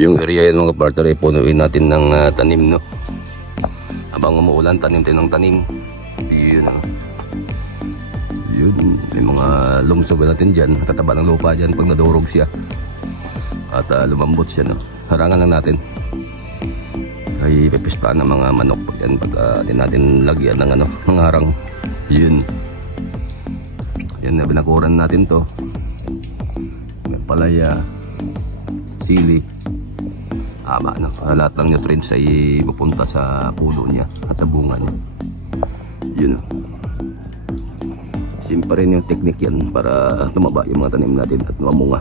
Yung area yan mga partner ay punuin natin ng tanim, no. Habang umuulan, tanim din ng tanim. Yun, yun, may mga lumsog natin dyan, tataba ng lupa dyan pag nadurog siya at lumambot siya, no. Harangan lang natin ay pipistaan ng mga manok yan pag din natin lagyan ng ng harang. Yun, yan na binakuran natin to. May palaya, sili, haba, no. Lahat ng nutrients ay pupunta sa puno niya at sa bunga niya. Yun, simple rin yung technique yan para tumaba yung mga tanim natin at mamunga.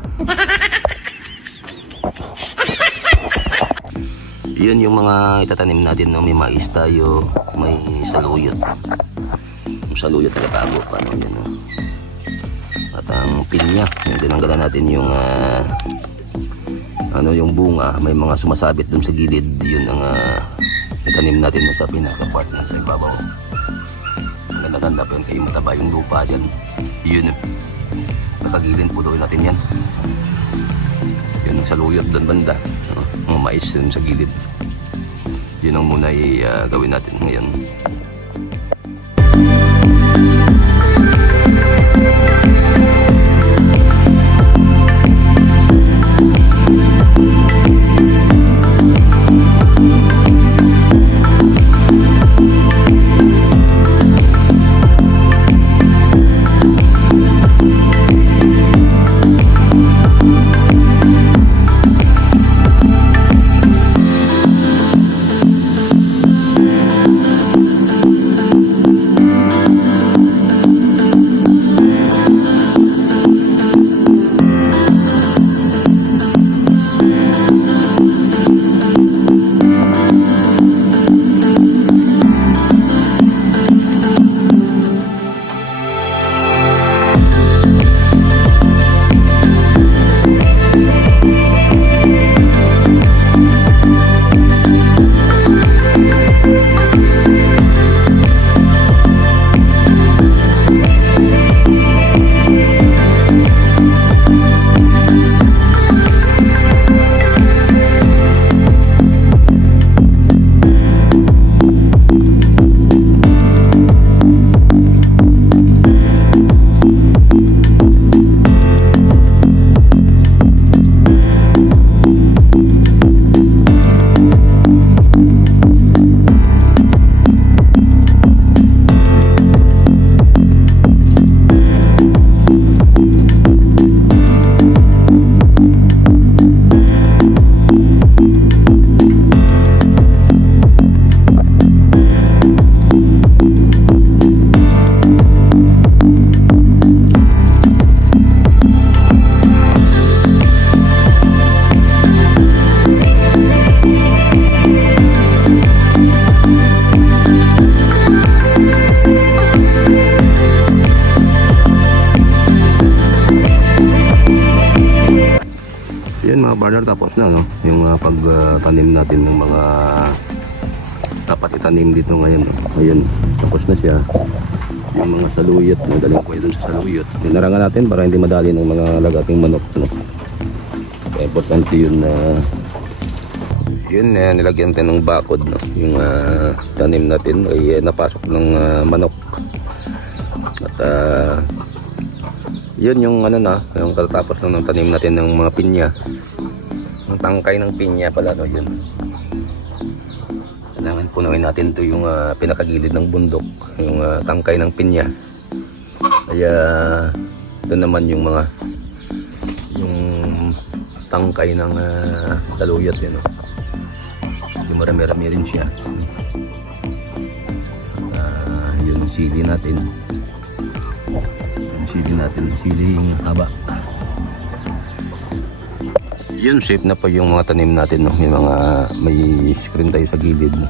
Yun yung mga itatanim natin, no. May mais tayo, may saluyot. Yung saluyot nagatago pa, no. Yan, no. At ang pinya, yung tinanggalan natin yung yung bunga, may mga sumasabit dun sa gilid. Yun ang itanim natin sa pinaka-part na sa ibabaw. Ang ganda-ganda pa yun, kayo mataba yung lupa dyan. Yun, nakagilin po natin yan. Yun ang saluyot dun banda, mga mais dun sa gilid. Yun ang muna gawin natin ngayon. Mga partner, tapos na, no, yung pagtanim natin ng mga dapat itanim dito ngayon, no. Ayun, tapos na siya. Yung mga saluyot, madaling ko dun sa saluyot, dinarangan natin para hindi madali ng mga lagating manok, no. Kaya importante yun na nilagyan natin ng bakod, no. Yung tanim natin ay napasok ng manok. At yun yung yung katapos ng tanim natin ng mga pinya, ang tangkay ng pinya pala, no. Yun, kailangan punuin natin to yung pinakagilid ng bundok, yung tangkay ng pinya. Kaya ito naman yung mga tangkay ng saluyot, yun, no. Yung marami-rami rin siya. Yun yung sili natin. Sili yung haba. Yun, safe na po yung mga tanim natin, no. Yung mga may screen tayo sa gilid, no.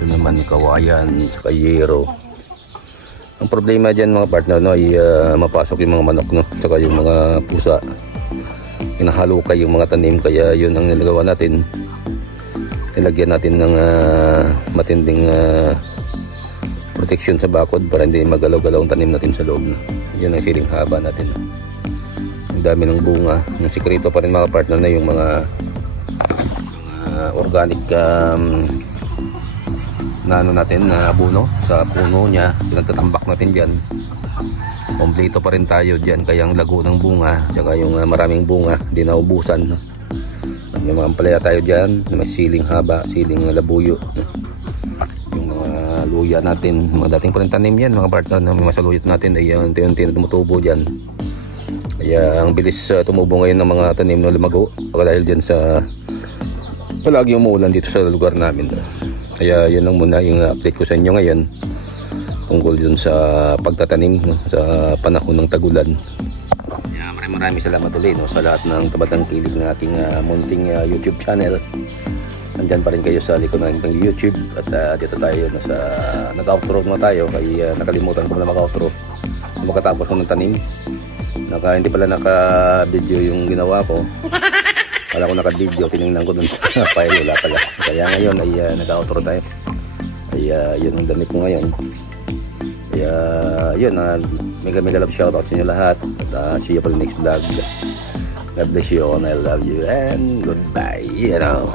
Yun naman kawayan, saka yero. Ang problema dyan mga partner, no, ay mapasok yung mga manok, no, saka yung mga pusa. Inahalukay yung mga tanim, kaya yun ang nilagawa natin. Nilagyan natin ng matinding protection sa bakod para hindi magalaw-galaw ang tanim natin sa loob, no. Yun ang siling haba natin, no. Ang dami ng bunga. Yung sikreto pa rin mga partner na yung mga Organic na ano natin na abono sa puno niya, pinagtatambak natin dyan. Kompleto pa rin tayo dyan, kaya ang lago ng bunga tsaka yung maraming bunga di naubusan. May mga ampalaya tayo dyan, may siling haba, siling labuyo, yung mga luya natin, mga dating pa rin tanim yan mga partner, na may masaluyot natin ay unti-unti na tumutubo dyan. Kaya ang bilis tumubo ngayon ng mga tanim na lumago dahil dyan sa palagi umuulan dito sa lugar namin. Kaya yun lang muna yung update ko sa inyo ngayon tungkol dun sa pagtatanim sa panahon ng tagulan. Yeah, maraming salamat ulit sa lahat ng tabatang kilig ng ating munting YouTube channel. Nandyan pa rin kayo sa likod ng YouTube at dito tayo nag-outro na tayo, kaya nakalimutan ko na mag-outro magkatapos ko ng tanim. Hindi pala naka-video yung ginawa ko. Wala ko naka-video, tinignan ko dun sa file, wala pala. Kaya ngayon ay nag-outro tayo. Kaya yun ang damit ko ngayon. Kaya yun, mega love shoutout sa inyo lahat. At see you for the next vlog. God bless you all and I love you and goodbye. You know.